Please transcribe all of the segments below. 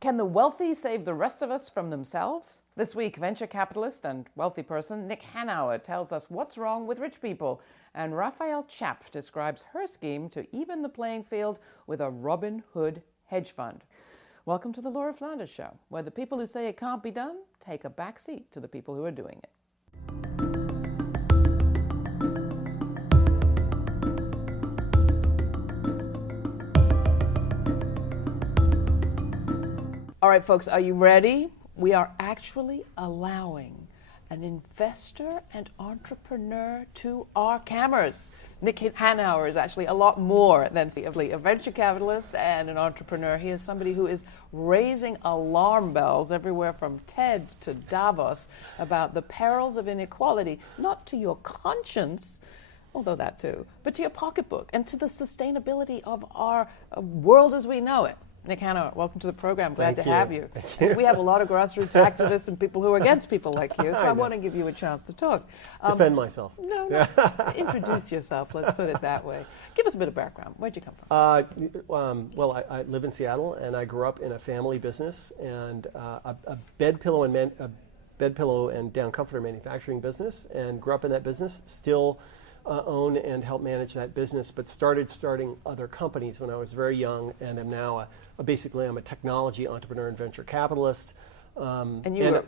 Can the wealthy save the rest of us from themselves? This week, venture capitalist and wealthy person Nick Hanauer tells us what's wrong with rich people, and Raphaële Chappe describes her scheme to even the playing field with a Robin Hood Hedge Fund. Welcome to the Laura Flanders Show, where the people who say it can't be done take a back seat to the people who are doing it. All right, folks, are you ready? We are actually allowing an investor and entrepreneur to our cameras. Nick Hanauer is actually a lot more than a venture capitalist and an entrepreneur. He is somebody who is raising alarm bells everywhere from TED to Davos about the perils of inequality, not to your conscience, although that too, but to your pocketbook and to the sustainability of our world as we know it. Nick Hanauer, welcome to the program. Glad to have you. Thank you. We have a lot of grassroots activists and people who are against people like you, so I want to give you a chance to talk. Defend myself. No, introduce yourself, let's put it that way. Give us a bit of background. Where'd you come from? Well, I live in Seattle, and I grew up in a family business and a bed pillow and down comforter manufacturing business, and grew up in that business, still own and help manage that business, but starting other companies when I was very young, and am now basically I'm a technology entrepreneur and venture capitalist. And you were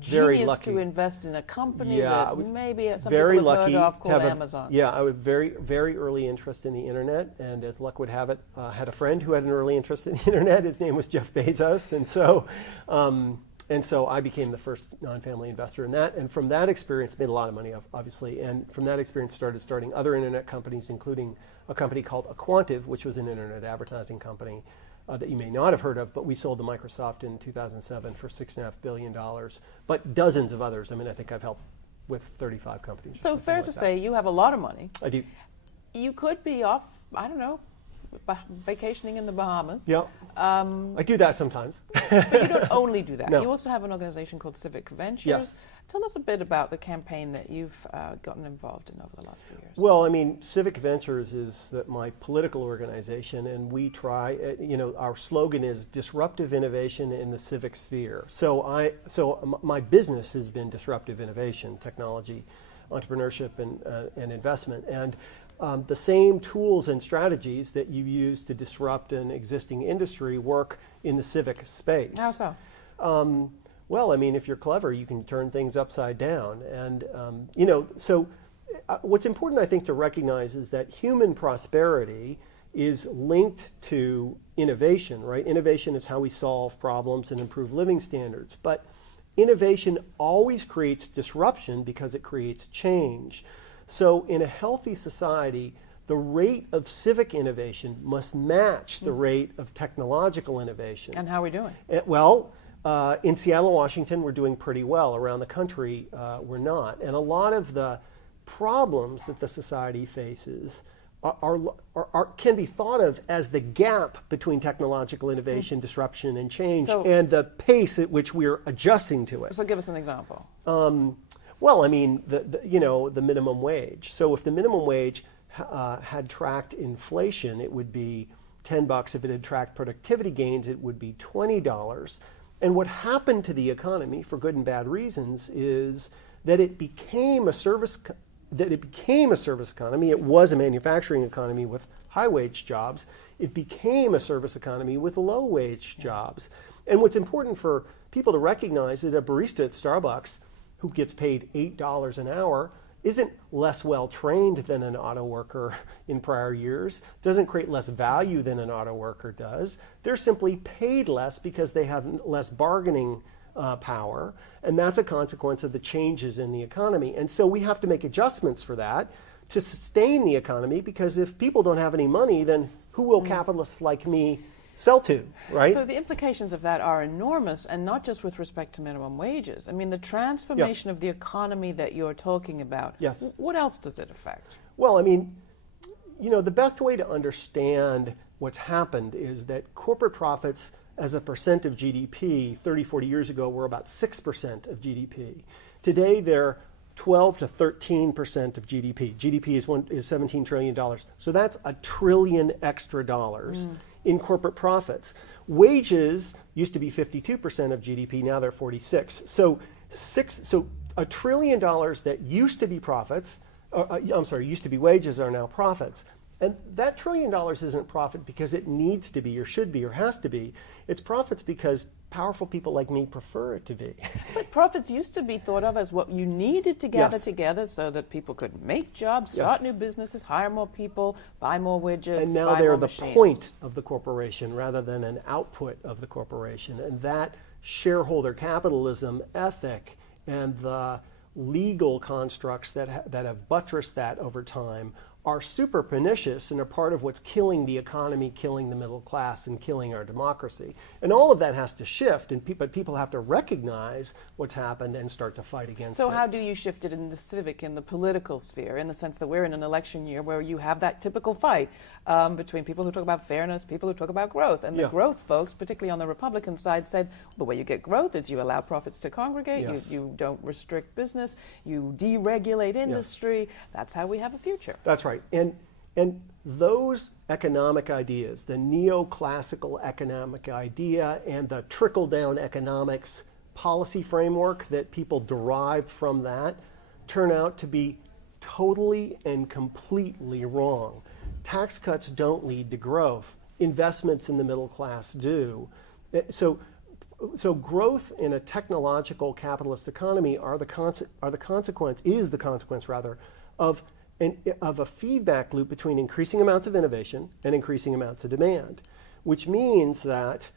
very genius lucky to invest in a company Yeah, that maybe some very people have lucky heard of to called have Amazon. I was very early interest in the internet, and as luck would have it, had a friend who had an early interest in the internet. His name was Jeff Bezos, and so I became the first non-family investor in that, and from that experience made a lot of money, obviously, and from that experience starting other internet companies, including a company called Aquantive, which was an internet advertising company that you may not have heard of, but we sold to Microsoft in 2007 for $6.5 billion, but dozens of others. I mean, I think I've helped with 35 companies. So fair to say you have a lot of money. I do. You could be off, I don't know, vacationing in the Bahamas. Yeah, I do that sometimes. But you don't only do that. No. You also have an organization called Civic Ventures. Yes. Tell us a bit about the campaign that you've gotten involved in over the last few years. Well, I mean, Civic Ventures is my political organization, and we try, our slogan is disruptive innovation in the civic sphere. So my business has been disruptive innovation, technology, entrepreneurship, and investment. And the same tools and strategies that you use to disrupt an existing industry work in the civic space. How so? Well, I mean, if you're clever, you can turn things upside down. And, what's important, I think, to recognize is that human prosperity is linked to innovation, right? Innovation is how we solve problems and improve living standards. But innovation always creates disruption because it creates change. So in a healthy society, the rate of civic innovation must match the rate of technological innovation. And how are we doing? In Seattle, Washington, we're doing pretty well. Around the country, we're not. And a lot of the problems that the society faces can be thought of as the gap between technological innovation, disruption, and change, and the pace at which we're adjusting to it. So give us an example. Well, I mean, the minimum wage. So if the minimum wage had tracked inflation, it would be $10. If it had tracked productivity gains, it would be $20. And what happened to the economy, for good and bad reasons, is that it became a service economy. It was a manufacturing economy with high-wage jobs. It became a service economy with low-wage jobs. And what's important for people to recognize is a barista at Starbucks who gets paid $8 an hour isn't less well-trained than an auto worker in prior years, doesn't create less value than an auto worker does. They're simply paid less because they have less bargaining power, and that's a consequence of the changes in the economy. And so we have to make adjustments for that to sustain the economy, because if people don't have any money, then who will capitalists like me sell to, right? So the implications of that are enormous, and not just with respect to minimum wages. I mean, the transformation of the economy that you're talking about, yes. What else does it affect? Well, I mean, the best way to understand what's happened is that corporate profits as a percent of GDP 30, 40 years ago were about 6% of GDP. Today, they're 12 to 13% of GDP. GDP is $17 trillion. So that's $1 trillion extra dollars in corporate profits. Wages used to be 52% of GDP, now they're 46. So $1 trillion that used to be profits, used to be wages are now profits. And that $1 trillion isn't profit because it needs to be or should be or has to be. It's profits because powerful people like me prefer it to be. But profits used to be thought of as what you needed to gather together so that people could make jobs, start new businesses, hire more people, buy more widgets, and now buy they're more the machines. point of the corporation rather than an output of the corporation. And that shareholder capitalism ethic and the legal constructs that have buttressed that over time are super pernicious and are part of what's killing the economy, killing the middle class, and killing our democracy. And all of that has to shift, but people have to recognize what's happened and start to fight against it. So how do you shift it in the civic, in the political sphere, in the sense that we're in an election year where you have that typical fight between people who talk about fairness, people who talk about growth. And the growth folks, particularly on the Republican side, said the way you get growth is you allow profits to congregate, you don't restrict business, you deregulate industry. That's how we have a future. That's right. And those economic ideas, the neoclassical economic idea and the trickle-down economics policy framework that people derived from that turn out to be totally and completely wrong. Tax cuts don't lead to growth. Investments in the middle class do. So growth in a technological capitalist economy is the consequence of a feedback loop between increasing amounts of innovation and increasing amounts of demand, which means that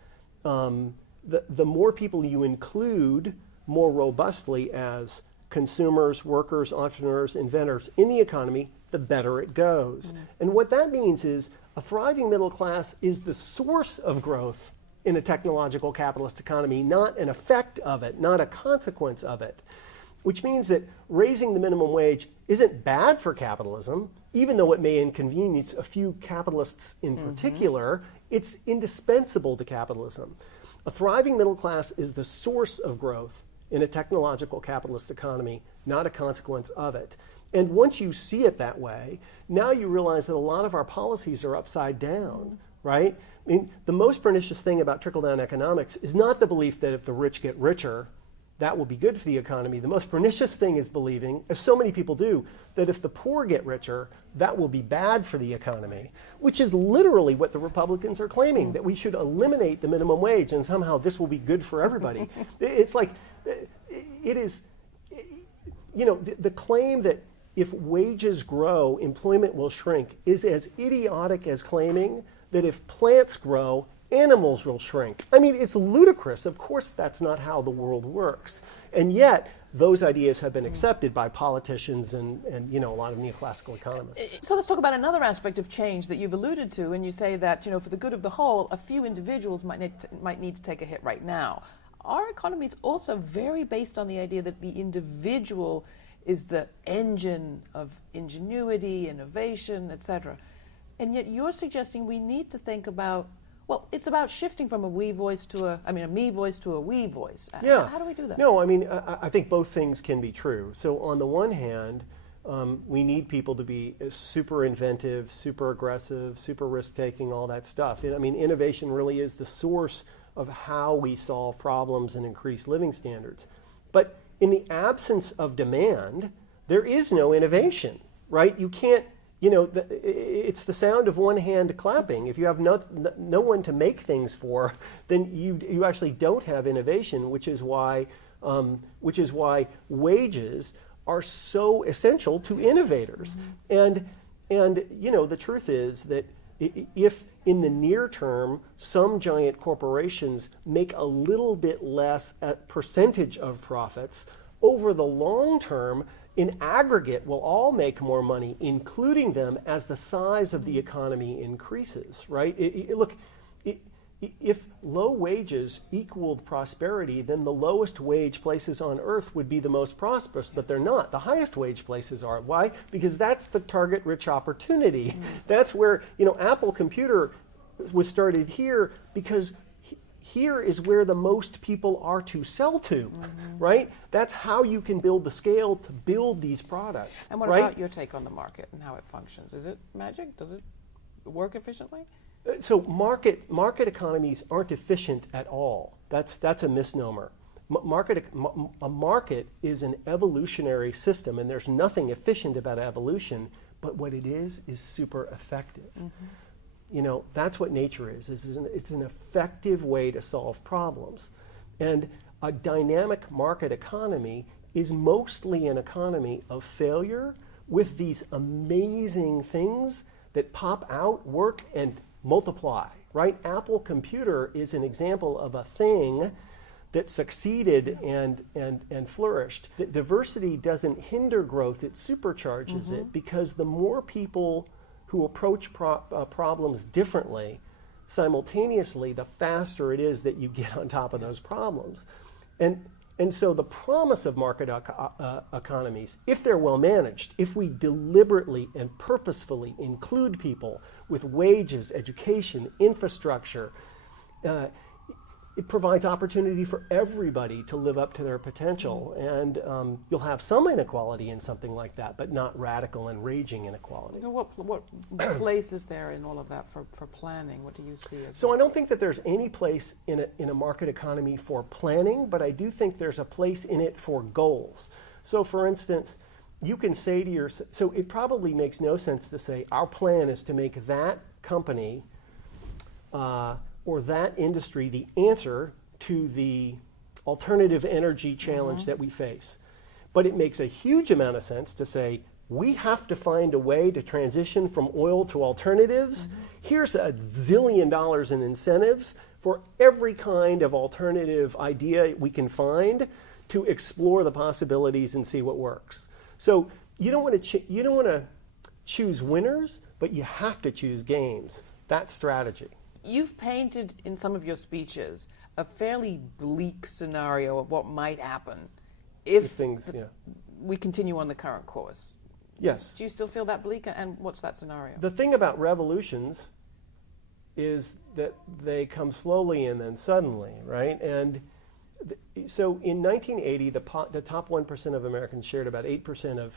the more people you include more robustly as consumers, workers, entrepreneurs, inventors in the economy, the better it goes. And what that means is a thriving middle class is the source of growth in a technological capitalist economy, not an effect of it, not a consequence of it. Which means that raising the minimum wage isn't bad for capitalism, even though it may inconvenience a few capitalists in particular, it's indispensable to capitalism. A thriving middle class is the source of growth in a technological capitalist economy, not a consequence of it. And once you see it that way, now you realize that a lot of our policies are upside down, right? I mean, the most pernicious thing about trickle-down economics is not the belief that if the rich get richer, that will be good for the economy. The most pernicious thing is believing, as so many people do, that if the poor get richer, that will be bad for the economy, which is literally what the Republicans are claiming, that we should eliminate the minimum wage and somehow this will be good for everybody. It's like, it is, the claim that if wages grow, employment will shrink is as idiotic as claiming that if plants grow, animals will shrink. I mean, it's ludicrous. Of course, that's not how the world works. And yet, those ideas have been accepted by politicians and a lot of neoclassical economists. So let's talk about another aspect of change that you've alluded to, and you say that, for the good of the whole, a few individuals might need to take a hit right now. Our economy is also very based on the idea that the individual is the engine of ingenuity, innovation, etc. And yet you're suggesting we need to think about, well, it's about shifting from a me voice to a we voice. Yeah. How do we do that? No, I think both things can be true. So on the one hand, we need people to be super inventive, super aggressive, super risk-taking, all that stuff. Innovation really is the source of how we solve problems and increase living standards. But in the absence of demand, there is no innovation, right? You can't, it's the sound of one hand clapping. If you have no one to make things for, then you actually don't have innovation, which is why wages are so essential to innovators. And the truth is that if in the near term some giant corporations make a little bit less percentage of profits, over the long term, in aggregate, we'll all make more money, including them, as the size of the economy increases, right? If low wages equaled prosperity, then the lowest wage places on earth would be the most prosperous, but they're not. The highest wage places are. Why? Because that's the target rich opportunity. That's where, Apple Computer was started here because here is where the most people are to sell to, right? That's how you can build the scale to build these products. And what right? about your take on the market and how it functions? Is it magic? Does it work efficiently? So market economies aren't efficient at all. That's a misnomer. A market is an evolutionary system, and there's nothing efficient about evolution, but what it is super effective. You know, that's what nature is. It's an effective way to solve problems. And a dynamic market economy is mostly an economy of failure with these amazing things that pop out, work, and multiply, right? Apple Computer is an example of a thing that succeeded and flourished. That diversity doesn't hinder growth, it supercharges it, because the more people who approach problems differently, simultaneously, the faster it is that you get on top of those problems. And so the promise of market economies, if they're well managed, if we deliberately and purposefully include people with wages, education, infrastructure, it provides opportunity for everybody to live up to their potential. And you'll have some inequality in something like that, but not radical and raging inequality. So what place is there in all of that for planning? What do you see as? So I don't think that there's any place in a market economy for planning, but I do think there's a place in it for goals. So for instance, you can say to yourself, so it probably makes no sense to say our plan is to make that company or that industry the answer to the alternative energy challenge that we face. But it makes a huge amount of sense to say, we have to find a way to transition from oil to alternatives. Here's $1 zillion in incentives for every kind of alternative idea we can find to explore the possibilities and see what works. So you don't want to choose winners, but you have to choose games. That's strategy. You've painted in some of your speeches a fairly bleak scenario of what might happen if we continue on the current course. Yes. Do you still feel that bleak, and what's that scenario? The thing about revolutions is that they come slowly and then suddenly, right? And so in 1980, the top 1% of Americans shared about 8% of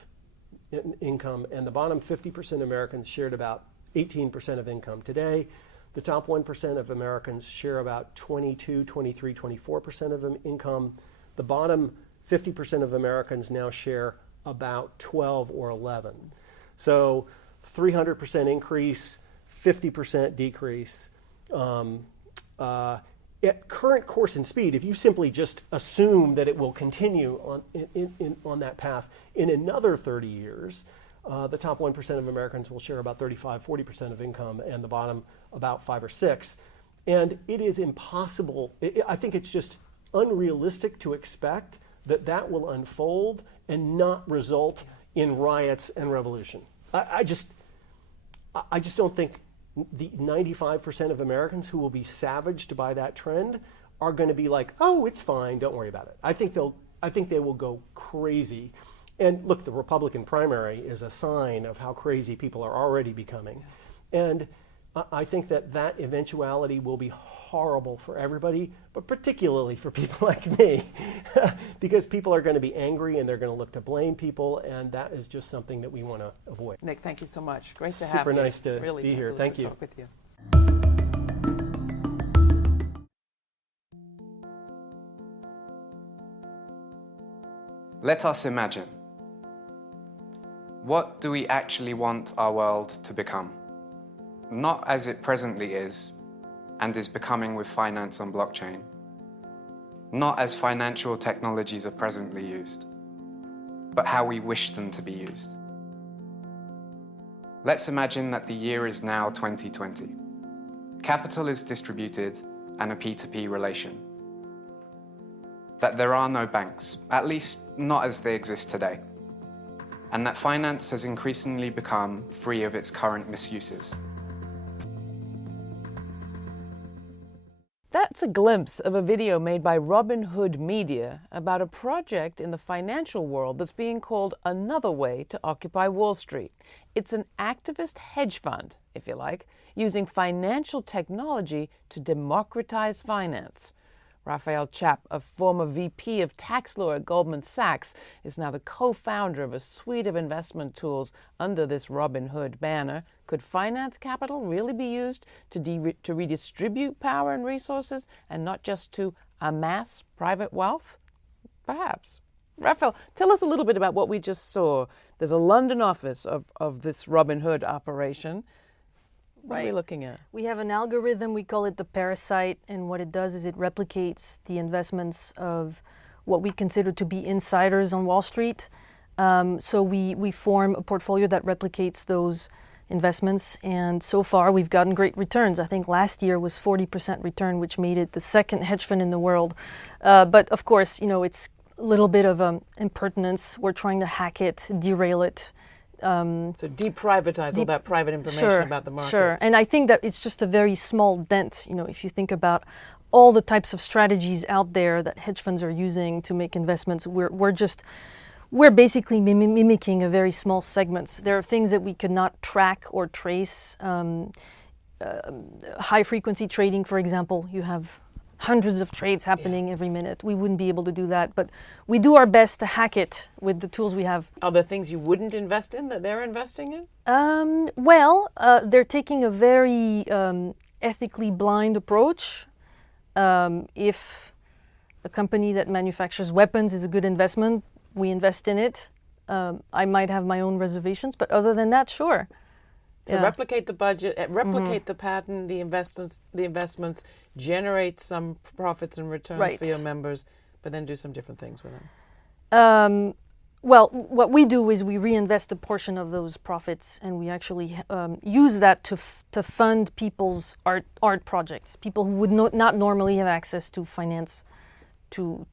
income, and the bottom 50% of Americans shared about 18% of income. Today, the top 1% of Americans share about 22, 23, 24% of income. The bottom 50% of Americans now share about 12 or 11. So 300% increase, 50% decrease. At current course and speed, if you simply just assume that it will continue on that path in another 30 years, the top 1% of Americans will share about 35, 40% of income, and the bottom about 5 or 6. And it is impossible, I think it's just unrealistic to expect that will unfold and not result in riots and revolution. I just don't think the 95% of Americans who will be savaged by that trend are going to be like, oh, it's fine, don't worry about it. I think they will go crazy. And look, the Republican primary is a sign of how crazy people are already becoming. And I think that eventuality will be horrible for everybody, but particularly for people like me, because people are going to be angry and they're going to look to blame people, and that is just something that we want to avoid. Nick, thank you so much. Great to have you. Super nice to really be here. Thank you. Talk with you. Let us imagine. What do we actually want our world to become? Not as it presently is, and is becoming with finance on blockchain. Not as financial technologies are presently used, but how we wish them to be used. Let's imagine that the year is now 2020. Capital is distributed and a P2P relation. That there are no banks, at least not as they exist today. And that finance has increasingly become free of its current misuses. That's a glimpse of a video made by Robin Hood Media about a project in the financial world that's being called Another Way to Occupy Wall Street. It's an activist hedge fund, if you like, using financial technology to democratize finance. Raphaële Chappe, a former VP of tax law at Goldman Sachs, is now the co-founder of a suite of investment tools under this Robin Hood banner. Could finance capital really be used to redistribute power and resources and not just to amass private wealth? Perhaps. Raphaële, tell us a little bit about what we just saw. There's a London office of this Robin Hood operation. What are we looking at? We have an algorithm, we call it the parasite, and what it does is it replicates the investments of what we consider to be insiders on Wall Street. So we form a portfolio that replicates those investments, and so far we've gotten great returns. I think last year was 40% return, which made it the second hedge fund in the world. But of course, it's a little bit of impertinence. We're trying to hack it, derail it. So deprivatize all that private information about the markets. Sure, and I think that it's just a very small dent. If you think about all the types of strategies out there that hedge funds are using to make investments, we're basically mimicking a very small segments. There are things that we could not track or trace. High frequency trading, for example, you have hundreds of trades happening every minute. We wouldn't be able to do that, but we do our best to hack it with the tools we have. Are there things you wouldn't invest in that they're investing in? They're taking a very ethically blind approach. If a company that manufactures weapons is a good investment, we invest in it. I might have my own reservations, but other than that, sure. To replicate the budget, replicate the patent, the investments, generate some profits and returns for your members, but then do some different things with them. Well, what we do is we reinvest a portion of those profits, and we actually use that to fund people's art projects. People who would not normally have access to finance to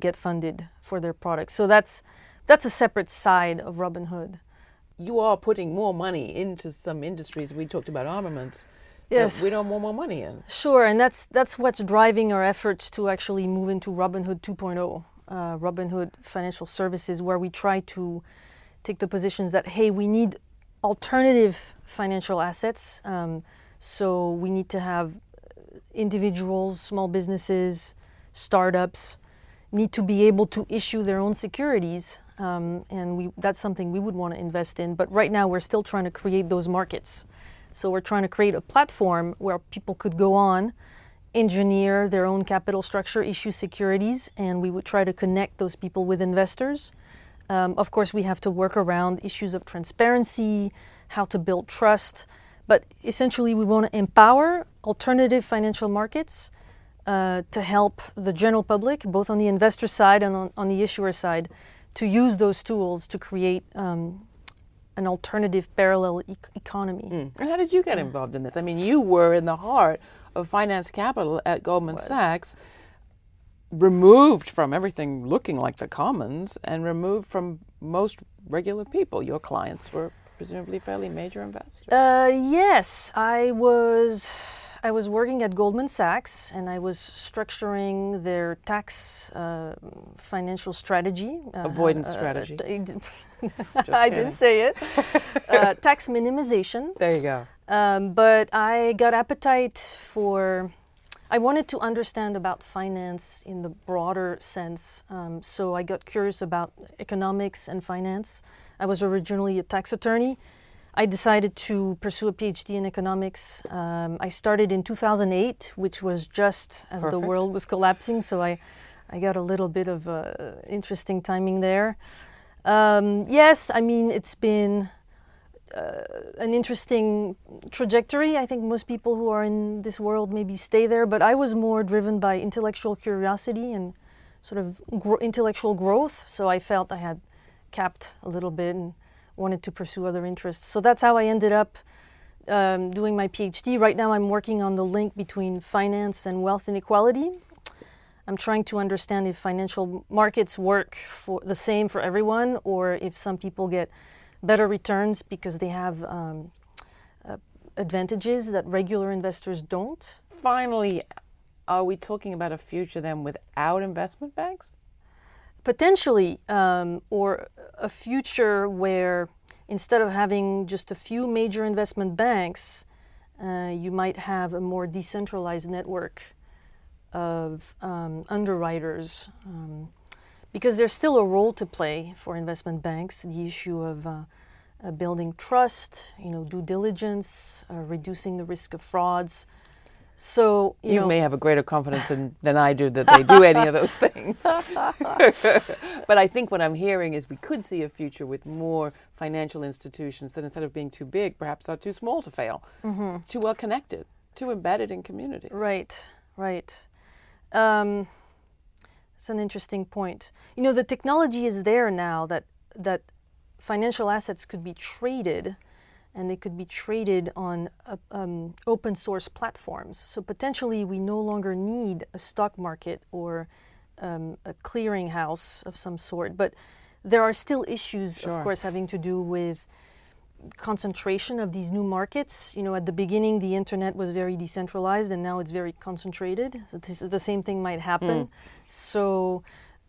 get funded for their products. So that's a separate side of Robin Hood. You are putting more money into some industries. We talked about armaments. Yes, we don't want more money in. Sure, and that's what's driving our efforts to actually move into Robin Hood 2.0, Robin Hood Financial Services, where we try to take the positions that, hey, we need alternative financial assets. So we need to have individuals, small businesses, startups need to be able to issue their own securities. And that's something we would want to invest in. But right now we're still trying to create those markets. So we're trying to create a platform where people could go on, engineer their own capital structure, issue securities, and we would try to connect those people with investors. Of course, we have to work around issues of transparency, how to build trust. But essentially, we want to empower alternative financial markets to help the general public, both on the investor side and on the issuer side, to use those tools to create an alternative parallel economy. And how did you get involved in this? I mean, you were in the heart of finance capital at Goldman Sachs, removed from everything looking like the commons and removed from most regular people. Your clients were presumably fairly major investors. Yes, I was working at Goldman Sachs, and I was structuring their tax financial strategy. Avoidance strategy. I didn't say it. Tax minimization. There you go. But I got appetite for, I wanted to understand about finance in the broader sense. So I got curious about economics and finance. I was originally a tax attorney. I decided to pursue a PhD in economics. I started in 2008, which was just as the world was collapsing. So I got a little bit of interesting timing there. Yes, I mean, it's been an interesting trajectory. I think most people who are in this world maybe stay there, but I was more driven by intellectual curiosity and sort of intellectual growth. So I felt I had capped a little bit and wanted to pursue other interests. So that's how I ended up doing my PhD. Right now I'm working on the link between finance and wealth inequality. I'm trying to understand if financial markets work for the same for everyone, or if some people get better returns because they have advantages that regular investors don't. Finally, are we talking about a future then without investment banks? Potentially, or a future where instead of having just a few major investment banks, you might have a more decentralized network of underwriters, because there's still a role to play for investment banks. The issue of building trust, due diligence, reducing the risk of frauds. So you may have a greater confidence than I do that they do any of those things. But I think what I'm hearing is we could see a future with more financial institutions that instead of being too big, perhaps are too small to fail, too well connected, too embedded in communities. Right. It's an interesting point. The technology is there now that financial assets could be traded, and they could be traded on open source platforms. So potentially we no longer need a stock market or a clearing house of some sort. But there are still issues, of course, having to do with concentration of these new markets. At the beginning, the internet was very decentralized, and now it's very concentrated. So this is the same thing might happen. So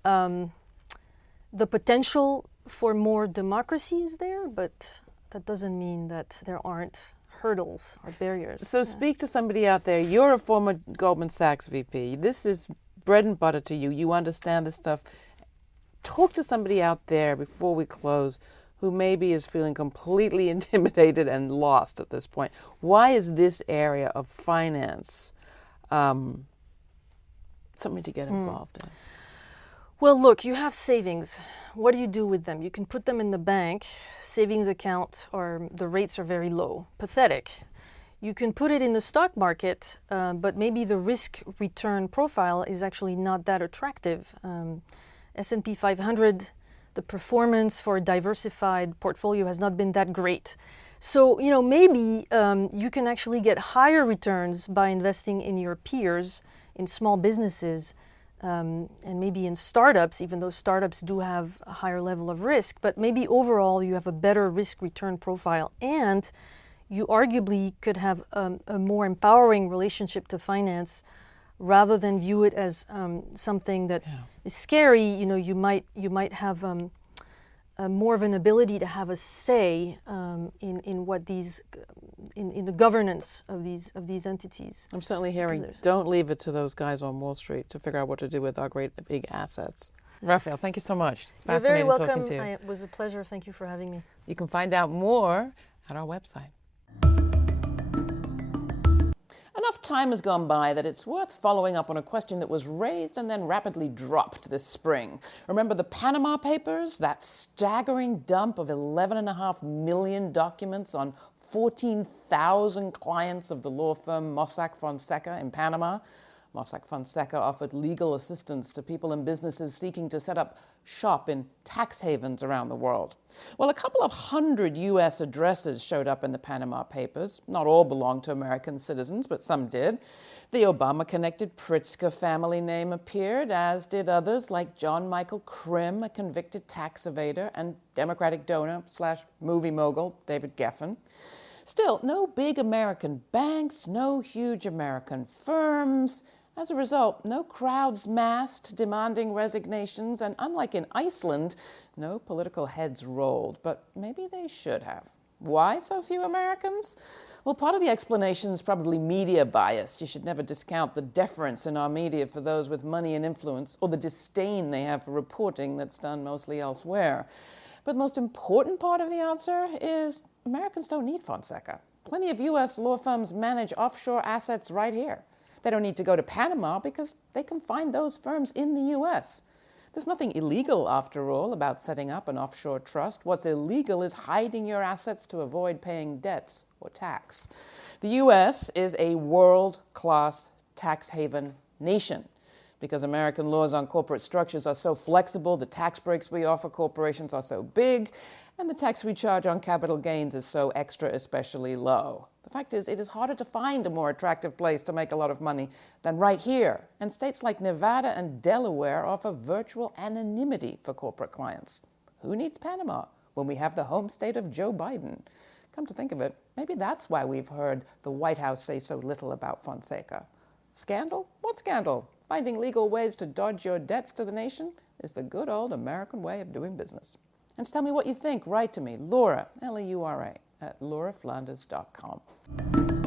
the potential for more democracy is there, but that doesn't mean that there aren't hurdles or barriers. So speak to somebody out there. You're a former Goldman Sachs VP. This is bread and butter to you. You understand this stuff. Talk to somebody out there before we close who maybe is feeling completely intimidated and lost at this point. Why is this area of finance something to get involved in? Well, look, you have savings. What do you do with them? You can put them in the bank. Savings account, or the rates are very low. Pathetic. You can put it in the stock market, but maybe the risk return profile is actually not that attractive. S&P 500, the performance for a diversified portfolio has not been that great. So, maybe you can actually get higher returns by investing in your peers, in small businesses, and maybe in startups, even though startups do have a higher level of risk. But maybe overall you have a better risk return profile, and you arguably could have a more empowering relationship to finance, rather than view it as something that is scary. You might have more of an ability to have a say in what these in the governance of these entities. I'm certainly hearing, don't leave it to those guys on Wall Street to figure out what to do with our great big assets. Raphaële, thank you so much. It's You're very fascinating welcome. talking to you. It was a pleasure. Thank you for having me. You can find out more at our website. Enough time has gone by that it's worth following up on a question that was raised and then rapidly dropped this spring. Remember the Panama Papers? That staggering dump of 11.5 million documents on 14,000 clients of the law firm Mossack Fonseca in Panama. Mossack Fonseca offered legal assistance to people and businesses seeking to set up shop in tax havens around the world. Well, a couple of hundred U.S. addresses showed up in the Panama Papers. Not all belonged to American citizens, but some did. The Obama-connected Pritzker family name appeared, as did others like John Michael Krim, a convicted tax evader, and Democratic donor / movie mogul David Geffen. Still, no big American banks, no huge American firms. As a result, no crowds massed demanding resignations, and unlike in Iceland, no political heads rolled. But maybe they should have. Why so few Americans? Well, part of the explanation is probably media bias. You should never discount the deference in our media for those with money and influence, or the disdain they have for reporting that's done mostly elsewhere. But the most important part of the answer is Americans don't need Fonseca. Plenty of U.S. law firms manage offshore assets right here. They don't need to go to Panama because they can find those firms in the U.S. There's nothing illegal, after all, about setting up an offshore trust. What's illegal is hiding your assets to avoid paying debts or tax. The U.S. is a world-class tax haven nation. Because American laws on corporate structures are so flexible, the tax breaks we offer corporations are so big, and the tax we charge on capital gains is so extra especially low. The fact is, it is harder to find a more attractive place to make a lot of money than right here. And states like Nevada and Delaware offer virtual anonymity for corporate clients. Who needs Panama when we have the home state of Joe Biden? Come to think of it, maybe that's why we've heard the White House say so little about Fonseca. Scandal? What scandal? Finding legal ways to dodge your debts to the nation is the good old American way of doing business. And tell me what you think. Write to me, Laura, Leura, at lauraflanders.com.